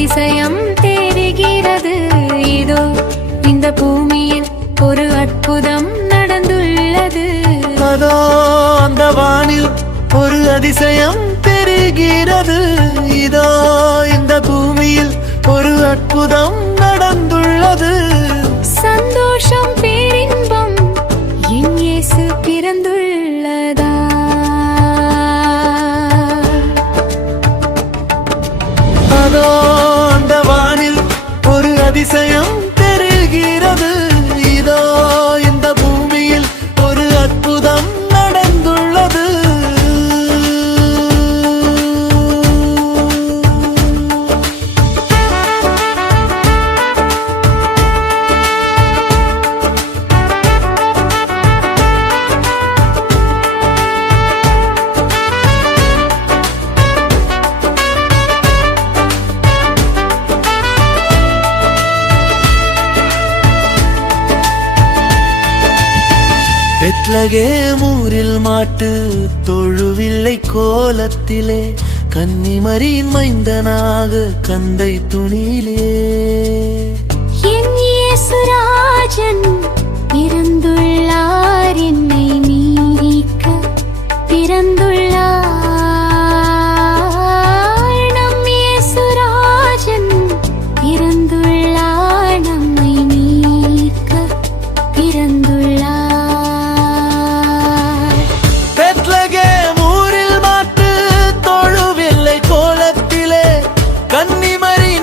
அதிசயம் தெரிகிறது இதோ இந்த பூமியில் ஒரு அற்புதம் நடந்துள்ளது. அதோ அந்த வானில் ஒரு அதிசயம் தெரிகிறது. இதோ இந்த பூமியில் ஒரு அற்புதம் நடந்துள்ளது. சந்தோஷம் பேரின்பம் என் பிறந்துள்ளதா? பெத்லகேமூரில் மாட்டு தொழுவில்லை கோலத்திலே கன்னிமரியின் மைந்தனாக கந்தை துணியிலே.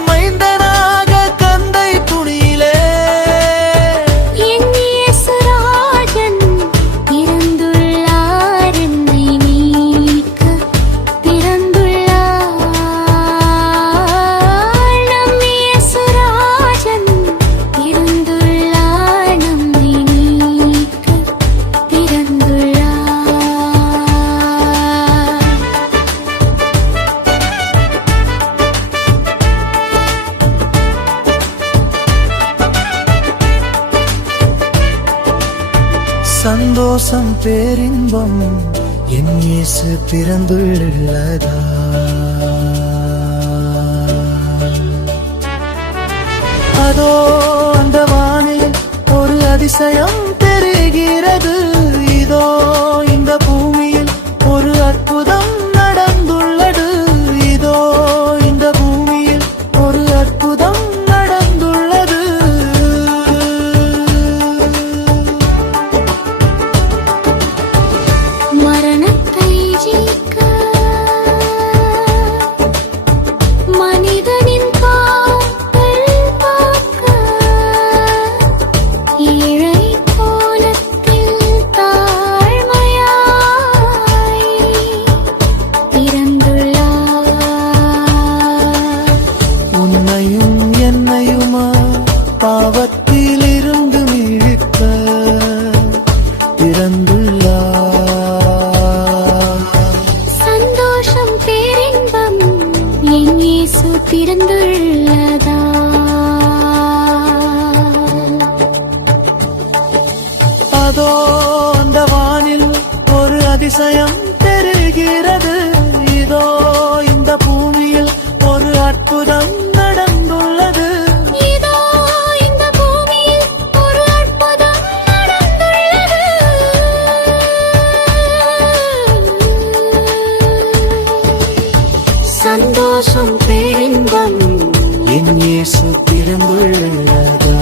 மைந்தன் சந்தோஷம் பேரின்பம் என் இயேசு பிறந்துள்ளதா? அதோ அந்த வானில் ஒரு அதிசயம் தெரிகிறது. தெரிகிறது இதோ இந்த பூமியில் ஒரு அற்புதம் நடந்துள்ளது. இதோ இந்த பூமியில் ஒரு அற்புதம் நடந்துள்ளது. சந்தோஷம் பேரின்பம் என் இயேசு பிறந்துள்ளது.